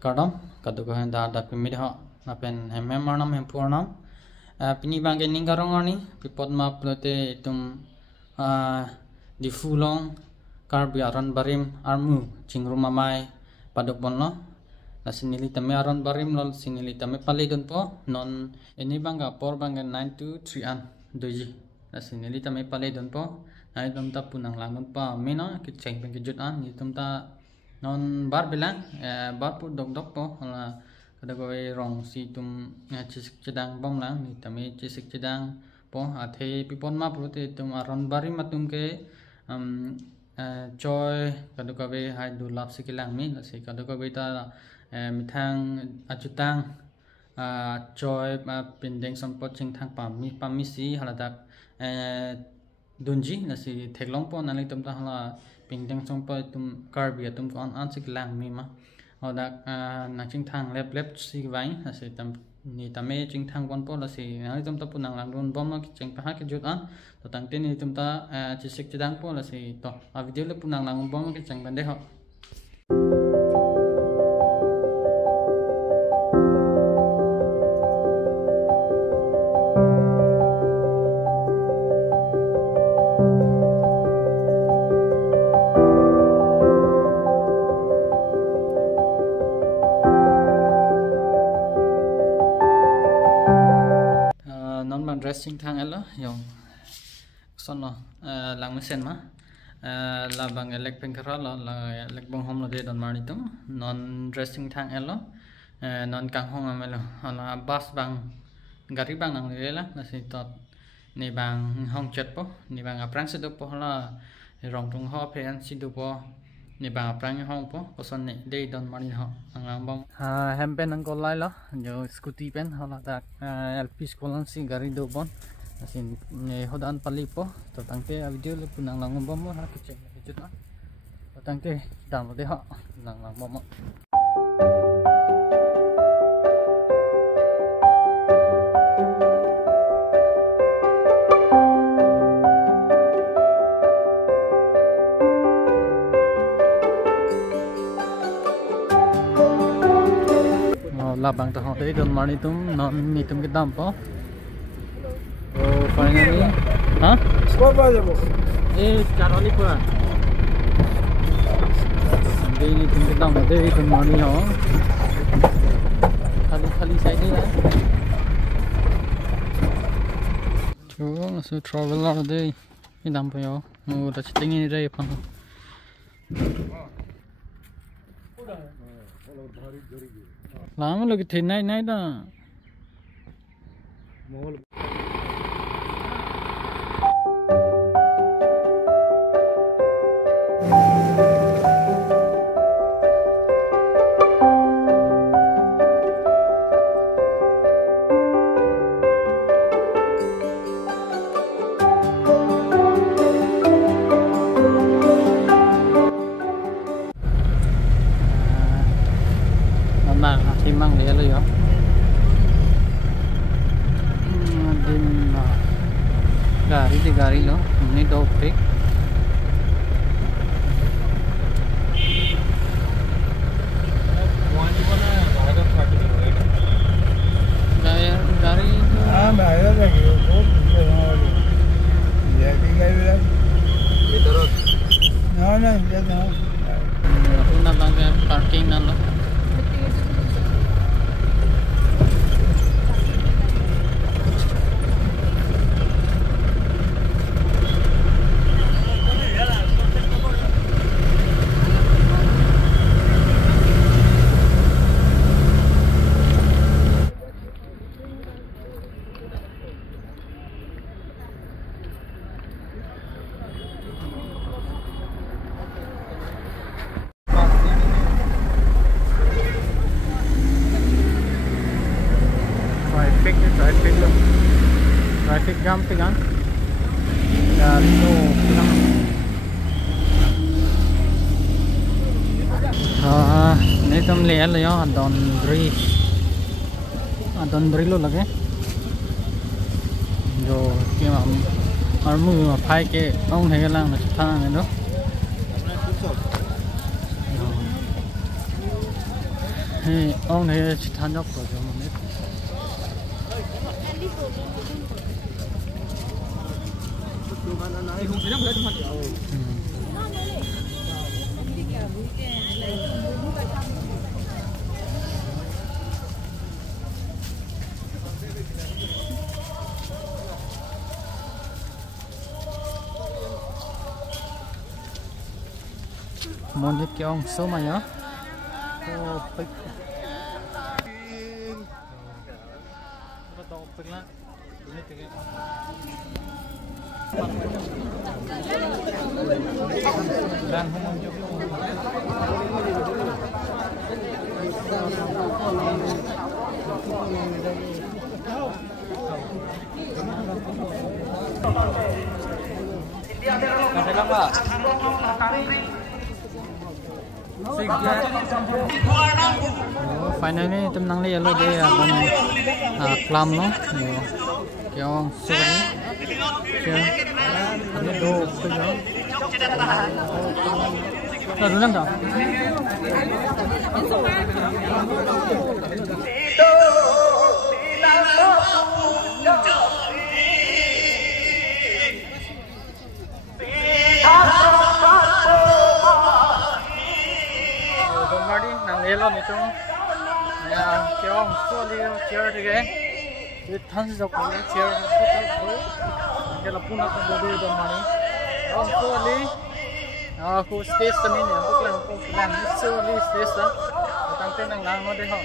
Kadam kadu ko henda da pimid ha na pen hemmem hempurnam pini bangke ningkarongani pipot ma plote tum di fulong karbi aron barim armu cingrum mamai padok bonno na sinili tame aron barim lol sinili tame palidon po non ini bangga por bangga 923 an doji na sinili tame palidon po na itom ta punang langon pa mena kiceng pengkejut an itom ta non bar bilang bar pu dok po la kada ko rong si tum cisik cedang bom lang ni tame cisik cedang po athe pipon ma prote tum aron barim matum ke joy kada ko hai du lap sikilang mi la si kada ko ta mithang achutang joy pindeng sampot ching thang pam mi si haladak dunji na si theklong po nali tum ta hala pindeng sampot tum karbi tum kon an sikilang mi ma haladak na ching thang lep si vai na si tam ni tame ching thang bon po la si nali tum ta punang lang ron bom ma ching pa ha ke jut an to tang te ni tum ta chisik chedang po la si to a video le punang lang bom ma ke chang bande ho dressing thang elo yong sono lang mesen ma la bang elek pengkara la elek bang hom lo de don mari tum non dressing thang elo non kang hong amelo ala bus bang gari bang nang le la na si tot ni bang hong chet po ni bang aprang se do po la rong tung ho pe an si do po ni bang aprang hong po son ne de don mari ho ang bom hem pen ang ko lai lo jo scooty pen hala tak lp skolan si gari do bon asin ne hodan pali po to tangke video le punang lang bom mo ha kecek hejut na to tangke dam de ha lang bom mo labang ta hote don mani tum non ni tum ke dam po finally ha skoba jabo charoli pura sampai ni tum ke dam hote don mani ho khali side ni so traveler de ni dam po yo mo ta chiting ni re pan lama lagi thenai nai da mang le lo yo din gari lo ni do pick gari bahaya lagi ya tinggal bilang terus no ya no bang parking na lo traffic jam kan ya itu तुम ले लो यार दंदरी लो लगे जो कि हम और मुझे फाइ के ông thấy cái làng nó thang này đó ông thấy thang dốc của chúng mình muốn đi kiểu ông số mà nhá finally tụm năng li alo de don clam no kêu ông sorry kêu nó đồ cái đó là đúng không đó Hello nito ya kêu ông xua đi chair thì cái thân dọc cái chair cái là puna con đồ đi đâu mà đi ông xua đi khu space cái này cũng là khu làm xua đi space đó tăng tên năng nó đấy họ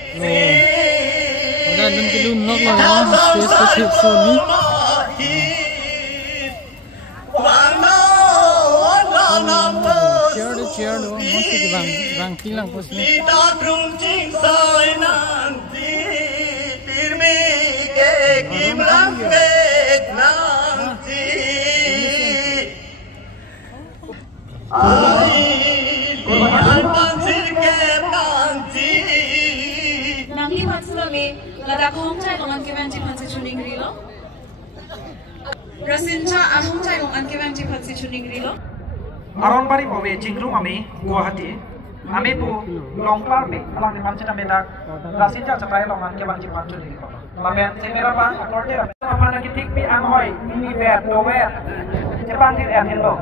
nên cái luôn nó là space cái xua đi chair đó nó chỉ vàng kia là có gì Nangli Matsulame, Ladakh Home Chai Long Ankevanti Pansi Chuning Rilo. Rasincha Ahom Chai Long Ankevanti Pansi Chuning Rilo. Aronbari Bobe Jingru Ami, Guwahati, Amepu, Long Parme, along the Manchina Meda, Rasincha Satai Long Ankevanti Pansi Chuning Rilo. Mamen, Semerapa, Akordia, Panaki Pi Amoy, Mini Bear, Nowhere, Japan and Hello.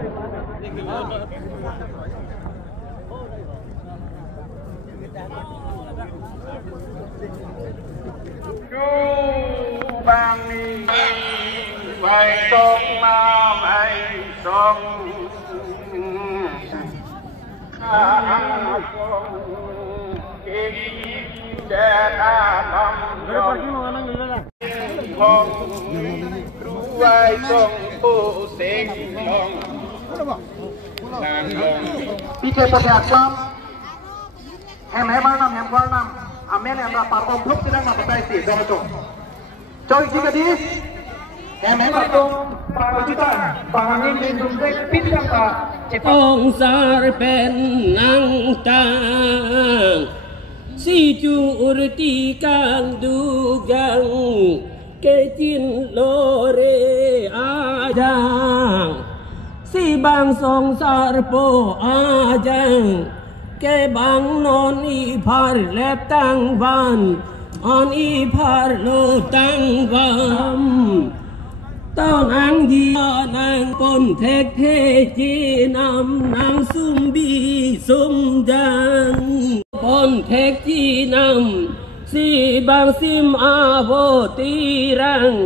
Bani vai sông nam ai sông vai sông pu sing long nam long pike podiak lam em nam em quan nam amen em là par om thúc tidak nak betai si sama tu coy jika di em là tu par juta pangin din dumpe pitang ka ông sar pen nang tang si chu urti kang dugang ke chin lore ajang si bang song sar po ajang ke bang non i par lep tang van on i par lo tang vam tao nang di nang pon thek the chi nam nang sum bi sum jang pon thek chi nam si bang sim a vo ti rang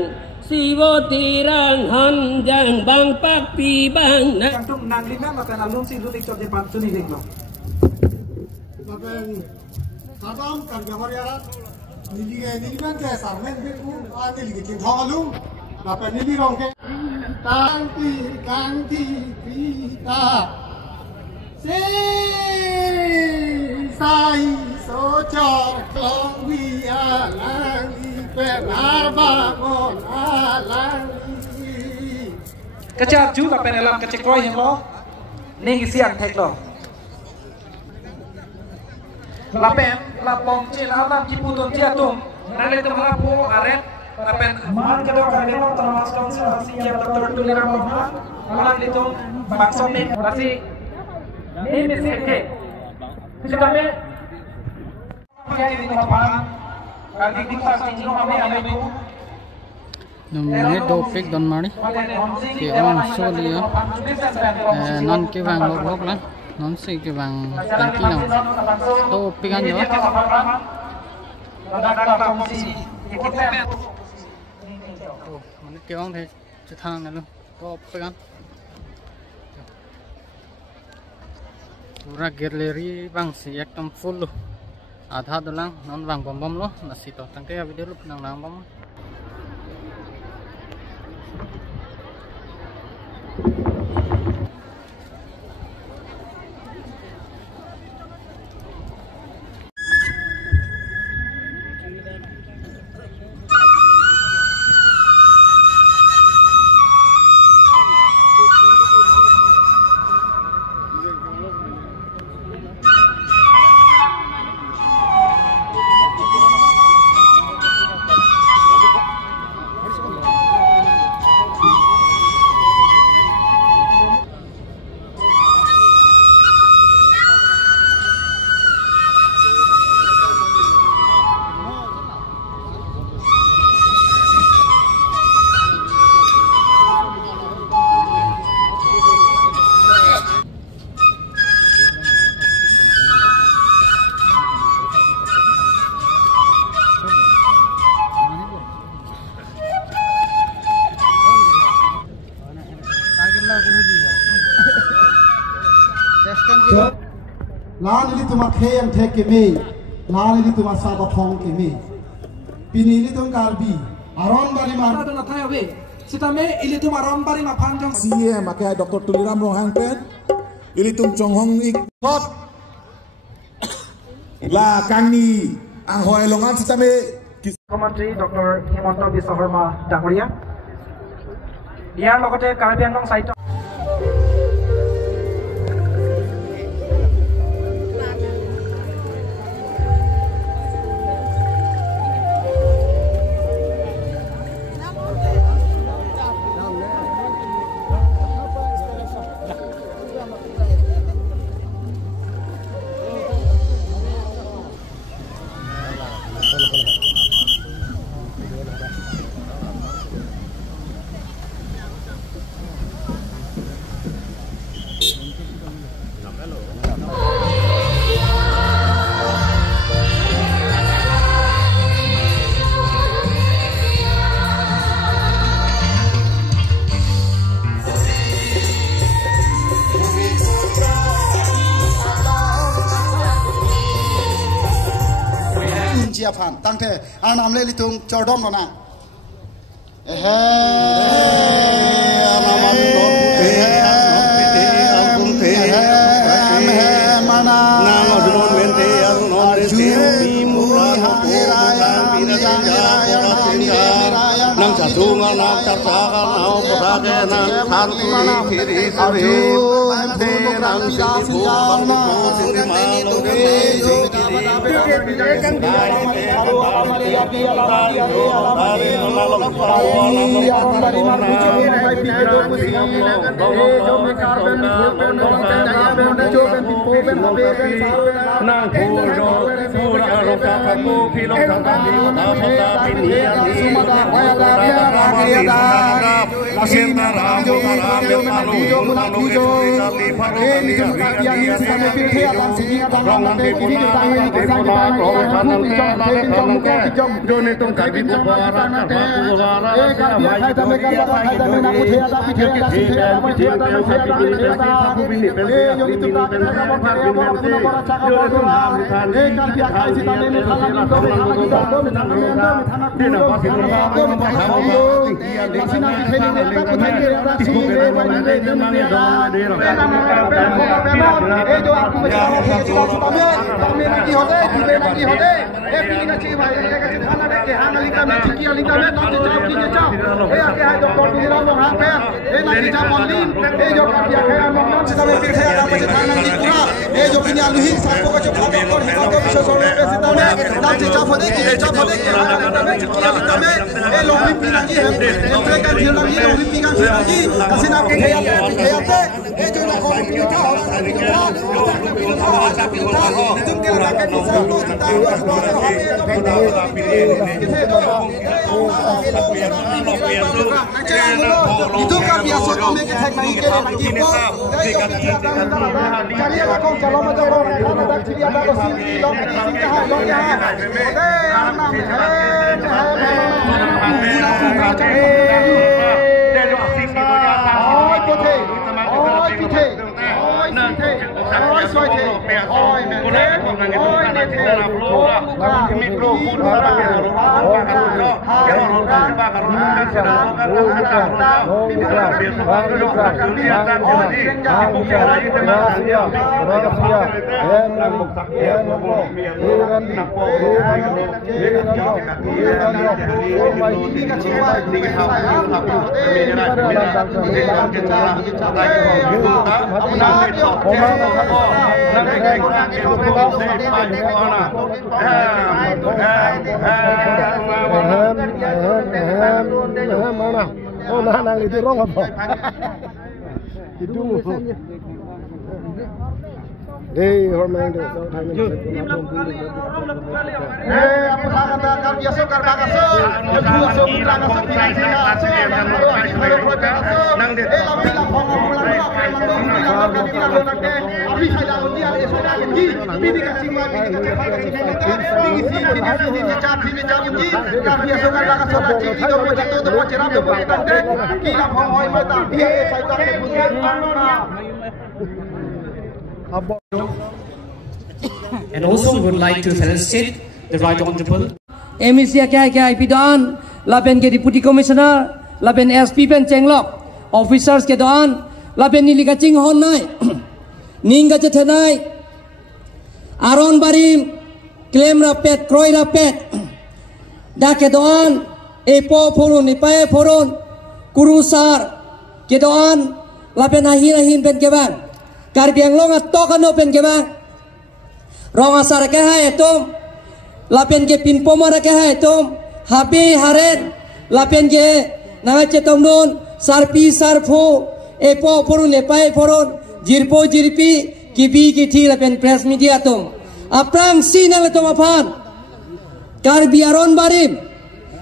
si vo ti rang han jang bang pak pi bang na tum nang lina ma kana lum si lutik chot de pan suni diklo Lapen kadam kargamarya nili kan ke sarmen biku ane ligi tin thalum lapen nili rong ke kanti pita se sai so cho klong wi alang pe arba mon alang kecap ju lapen elam kecekoy yang lo ning siang tek lo lapen lapong cila alam ciputun ciatum nale temalapu aret lapen man kita kadang termasuk siap Dr. Tuliram Muhammad alam itu bangsa ni masih ini mesti ke kita me jadi apa kali kita sini kami ada itu Nunggu topik don mari ki on so liya non ki bang lok lan non si ki bang tangki nào topik an yo mình ki on thế thang này luôn topik an pura gallery bang si ekdom full lo adha dolang non bang bom lo nasi to tangke video lu nang bom Lahan ini cuma kayang tek kemi, lahan ini cuma sahabat hong kemi. Pini ini tuh karbi, aron bari mar. Ada nak tahu be, sitame ini tu aron bari ma panjang. Siye makai Dr. Tuliram Rohang pen, ini tum Chong Hong ik pot. La kani ang hoy longan sitame. Menteri Dr. Himanto Biswa Sarma Danguria. Yang lokate karbi andong site. Fan tangte anam le litung chordom nona anaman don album te mana nangodron mente alnon bi mura nang jatunga nang tarsaga nang podage nang thanti thiri sare ante nang sibu nanggi hode tibe nanggi hode pini kachi bhai kachi thana de ke hang alika me chiki alika me nam de chap ki chap ake hai Dr. Tuliram lo hang pe nanggi chap online jo kapia khaya nam nam sida me khaya nam se thana nanggi pura jo pini aluhi sapo ka chap Dr. Himanta Biswa Sarma pe sida me nam de chap hode ki hang alika me chiki alika me lo pini nanggi hem ka dhir nanggi lo pini ka nanggi kasi nam ke khaya pe jo na ko pini ka itu kan biasa kami kita naik ke lagi po kali aku kalau macam orang ada ciri ada sini log ini sini hai log ya oh nah itu wrong apa itu hormat itu apa sangat kan biasa karena kasar dua sebulan kasar and also would like to felicitate the Right Honorable MEC क्या पिदान लाबेन के deputy commissioner लाबेन SP pen चेंगलॉक ऑफिसर्स के दान लाबेन नीलिका चिंग होन नाय निंगा चेथनाय आरोन बारिम क्लेम रापेट क्रोय रापेट दा के दान एपो फोरन निपाय फोरन कुरुसार के दान लाबेन ahin पेन के बान कार्बी आंग्लोंग अत्तोकनो पेन के बान Rong asar ke hai tom lapen ke pin pomara ke hai tom happy haren lapen ke na chetom non sarpi sarfo epo porun epai poron jirpo jirpi kibi kiti lapen press media tom aprang sinang le tom aphan karbi aron barim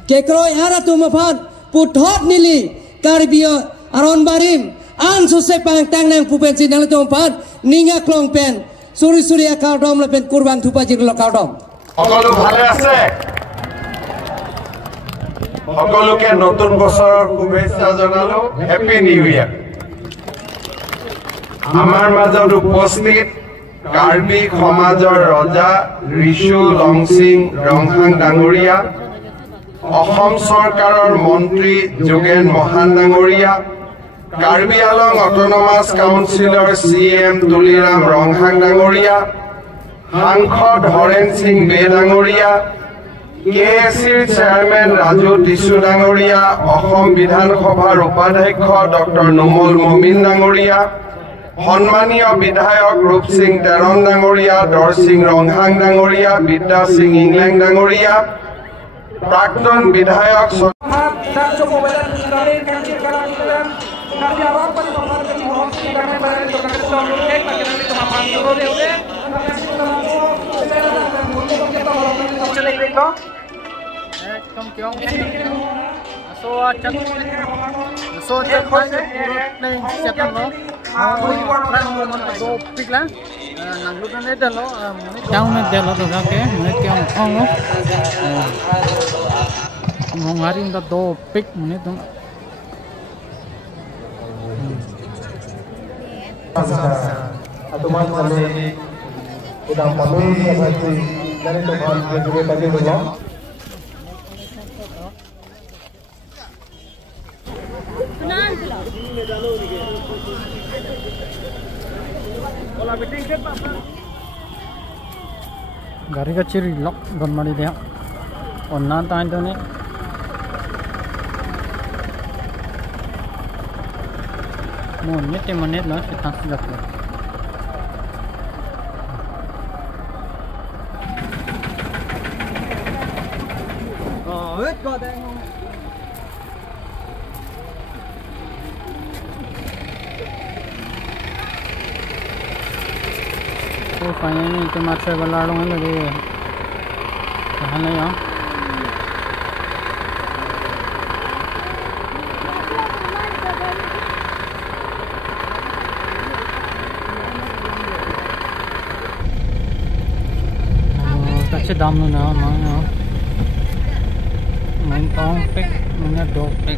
ke kroi ara tom aphan puthot nili karbi aron barim an suse pang tang nang pupen sinang le tom aphan ninga klong pen Suri akaudom lepen kurban thupa jiglo akaudom. সকলো ভালে আছে সকলোকে নতুন বছৰৰ শুভেচ্ছা জনালো happy new ইয়াৰ আমাৰ মাজত উপস্থিত কাৰ্বি সমাজৰ ৰজা ঋষু লংসিং ৰংহাং ডাঙৰীয়া অসম চৰকাৰৰ মন্ত্ৰী যোগেন মহান ডাঙৰীয়া Karbi Anglong Autonomous Councilor CM Tuliram Ronghang Dangoria, Hangkhod Horen Singh Be Dangoria, KSC Chairman Raju Tisu Dangoria, Ahom Bidhan Sabhar Upadhyaksha Dr. Numol Momin Dangoria, Honmaniya Bidhayok Rup Singh Teron Dangoria, Dor Singh Ronghang Dangoria, Bidda Singh Inglang Dangoria, Prakton Bidhayok Cháu mới đeo nó ra cái mới kéo ông nó mong hari kita topik menit dong. Atau mana kali udah kami seperti dari Tuhan yang juga bagi Allah. Gari kecil lock gonmari dia. Onna tain tu ni. Menit lah kita sudah. Oh, kau tengok. So finally kita travel along lagi. Tahan lah ya. Kasi dam na mga main pang pick mga dog pick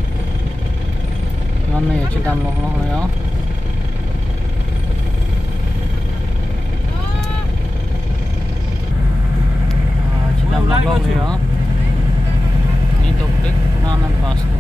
ngan na yung dam long na ya dam long ya ni dog pick ngan ang pasto